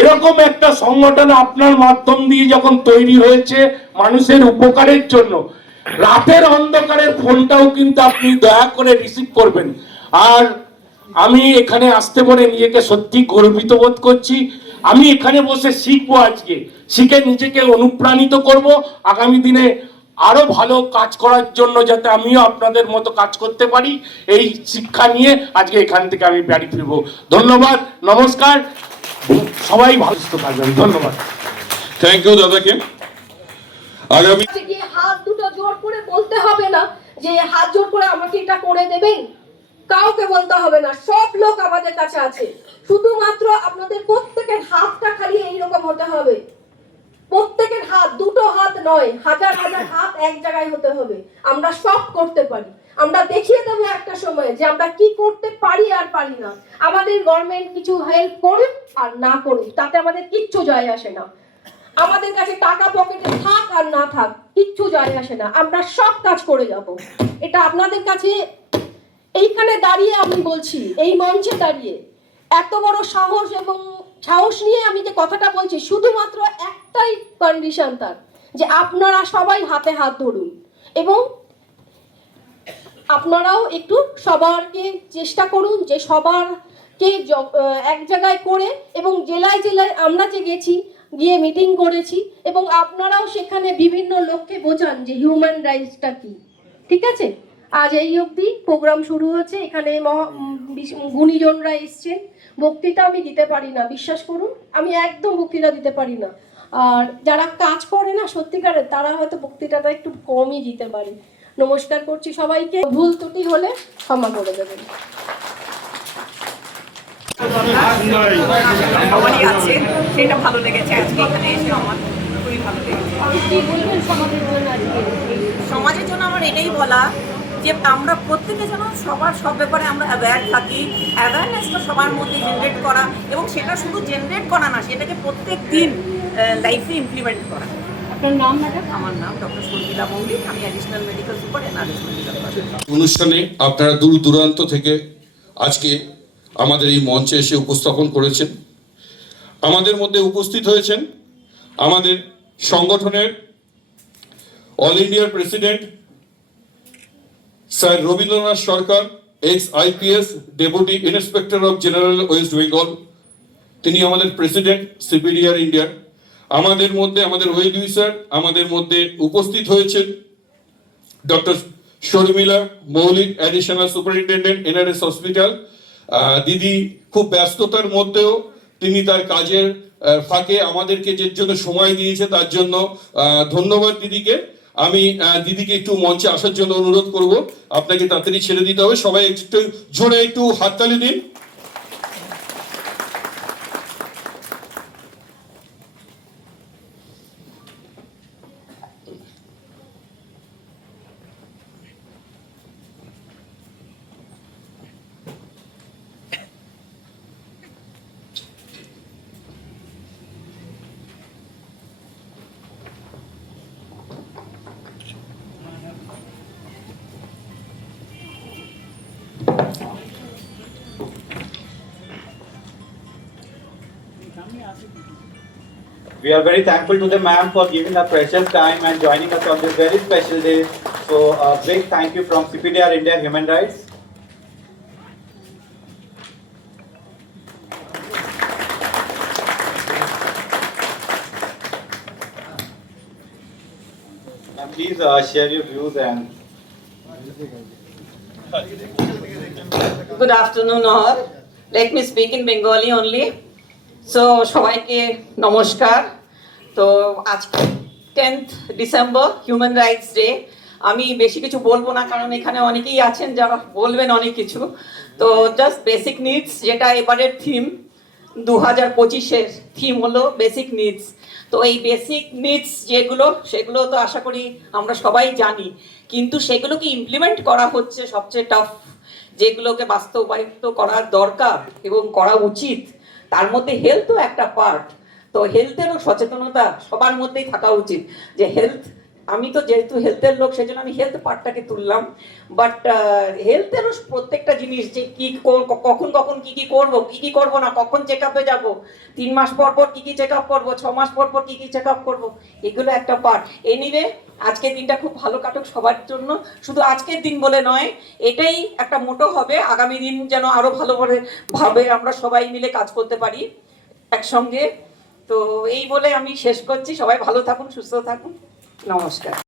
এরকম একটা সংগঠন আপনার মাধ্যম দিয়ে যখন তৈরি হয়েছে মানুষের উপকারের জন্য, রাতের অন্ধকারের ফোনটাও কিন্তু আপনি দয়া করে রিসিভ করবেন। আর আমি এখানে আসতে পারে নিজেকে সত্যি গর্বিত বোধ করছি। আমি এখানে বসে শিখবো, আজকে শিখে নিজেকে অনুপ্রাণিত করব আগামী দিনে আরো ভালো কাজ করার জন্য, যাতে আমিও আপনাদের মতো কাজ করতে পারি। এই শিক্ষা নিয়ে আজকে এখান থেকে আমি বাড়ি ফিরবো। ধন্যবাদ, নমস্কার, সবাই ভালো থাকবেন। ধন্যবাদ। থ্যাংক ইউ দাদাকে। আগামী হাত দুটো জোর করে বলতে হবে না যে হাত জোর করে আমাকে এটা করে দেবেন, কাউকে বলতে হবে না, সব লোক আমাদের কাছে আছে। শুধুমাত্র আপনাদের প্রত্যেকের হাতটা খালি এইরকম হতে হবে। প্রত্যেকের হাত, দুটো হাত নয়, হাজার হাজার হাত এক জায়গায় হতে হবে। আমরা সব করতে পারি। আমরা দেখিয়ে দেবো একটা সময় যে আমরা কি করতে পারি আর পারি না। আমাদের গভর্নমেন্ট কিছু হেল্প করুক আর না করুক, তাতে আমাদের কিচ্ছু যায় আসে না। আমাদের কাছে টাকা পকেটে থাক আর না থাক কিচ্ছু যায় আসে না, আমরা সব কাজ করে যাব। এটা আপনাদের কাছে এইখানে দাঁড়িয়ে আমি বলছি, এই মঞ্চে দাঁড়িয়ে এত বড় সাহস এবং সাহস নিয়ে আমি যে কথাটা বলছি, শুধুমাত্র একটাই কন্ডিশন তার, যে আপনারা সবাই হাতে হাত ধরুন এবং আপনারাও একটু সবারকে চেষ্টা করুন যে সবারকে এক জায়গায় করে, এবং জেলায় জেলায় আমরা যে গেছি, গিয়ে মিটিং করেছি, এবং আপনারাও সেখানে বিভিন্ন লোককে বোঝান যে হিউম্যান রাইটসটা কি। ঠিক আছে, আজ এই অবধি প্রোগ্রাম শুরু হচ্ছে। এখানে গুণীজনরা এসছেন। বক্তৃতা আমি দিতে পারি না, বিশ্বাস করুন, আমি একদম বক্তৃতা দিতে পারি না। আর যারা কাজ করে না সত্যিকারের, তারা হয়তো বক্তৃতাটা একটু কমই দিতে পারে। নমস্কার করছি সবাইকে, ভুল ত্রুটি হলে ক্ষমা করে দেবেন। সবারই আছে, সেটা ভালো লেগেছে। আজকে এখানে এসে আমার খুবই ভালো লেগেছে। কি বলবেন সমাজের জন্য আজকে? সমাজের জন্য আমার এটাই বলা যে আমরা প্রত্যেকে যেন সবার সব ব্যাপারে আমরা অ্যাওয়্যার থাকি। অ্যাওয়ারনেসটা সবার মধ্যে জেনারেট করা, এবং সেটা শুধু জেনারেট করা না, সেটাকে প্রত্যেক দিন লাইফে ইমপ্লিমেন্ট করা। আপনার নাম ম্যাডাম? আমার নাম ডক্টর শর্মিলা মৌলিক, আমি additional medical super NRS medical college. অনুষ্ঠানে আপনারা দূর দূরান্ত থেকে আজকে আমাদের এই মঞ্চে এসে উপস্থাপন করেছেন। আমাদের মধ্যে উপস্থিত হয়েছেন আমাদের সংগঠনের অল ইন্ডিয়ার president sir Rabindranath Sarkar, x IPS deputy inspector of general West Bengal, তিনি আমাদের প্রেসিডেন্ট সিপিডিআর ইন্ডিয়ার। আমাদের মধ্যে আমাদের ওয়েডিউ স্যার, আমাদের মধ্যে উপস্থিত হয়েছেন ডক্টর শর্মিলা মৌলিক, অ্যাডিশনাল সুপারিনটেন্ডেন্ট এনআরএস হসপিটাল। দিদি খুব ব্যস্ততার মধ্যেও তিনি তার কাজের ফাঁকে আমাদেরকে যে জন্য সময় দিয়েছে তার জন্য ধন্যবাদ দিদিকে। আমি দিদিকে একটু মঞ্চে আসার জন্য অনুরোধ করব। আপনাকে তাড়াতাড়ি ছেড়ে দিতে হবে, সবাই একটু জোরে একটু হাততালি দিন। We are very thankful to the ma'am for giving her precious time and joining us on this very special day. So a big thank you from CPDR India Human Rights. And please share your views and. Good afternoon all. Let me speak in Bengali only. So সবাইকে নমস্কার। তো আজকে 10th December human rights day. আমি বেশি কিছু বলবো না, কারণ এখানে অনেকেই আছেন যারা বলবেন অনেক কিছু। তো জাস্ট বেসিক নিডস, যেটা এবারের থিম 2025-এর থিম হলো বেসিক নিডস। তো এই বেসিক নিডস যেগুলো, সেগুলো তো আশা করি আমরা সবাই জানি, কিন্তু সেগুলোকে ইমপ্লিমেন্ট করা হচ্ছে সবচেয়ে টাফ। যেগুলোকে বাস্তবায়িত করার দরকার এবং করা উচিত, তার মধ্যে হেলথও একটা পার্ট। তো হেলথেরও সচেতনতা সবার মধ্যেই থাকা উচিত, যে হেলথ আমি তো যেহেতু হেলথের লোক সেজন্য আমি হেলথ পার্টটাকে তুললাম, বাট হেলথেরও প্রত্যেকটা জিনিস যে কি কখন কখন কি কি করবো না, কখন চেক আপে যাবো, 3 মাস পর পর কি চেক আপ করবো, 6 মাস পর পর কি চেক আপ করবো, এগুলো একটা পার্ট। এনিওয়ে আজকের দিনটা খুব ভালো কাটুক সবার জন্য, শুধু আজকের দিন বলে নয়, এটাই একটা মোটো হবে আগামী দিন যেন আরো ভাবে আমরা সবাই মিলে কাজ করতে পারি একসঙ্গে। তো এই বলে আমি শেষ করছি, সবাই ভালো থাকুন, সুস্থ থাকুন, নমস্কার।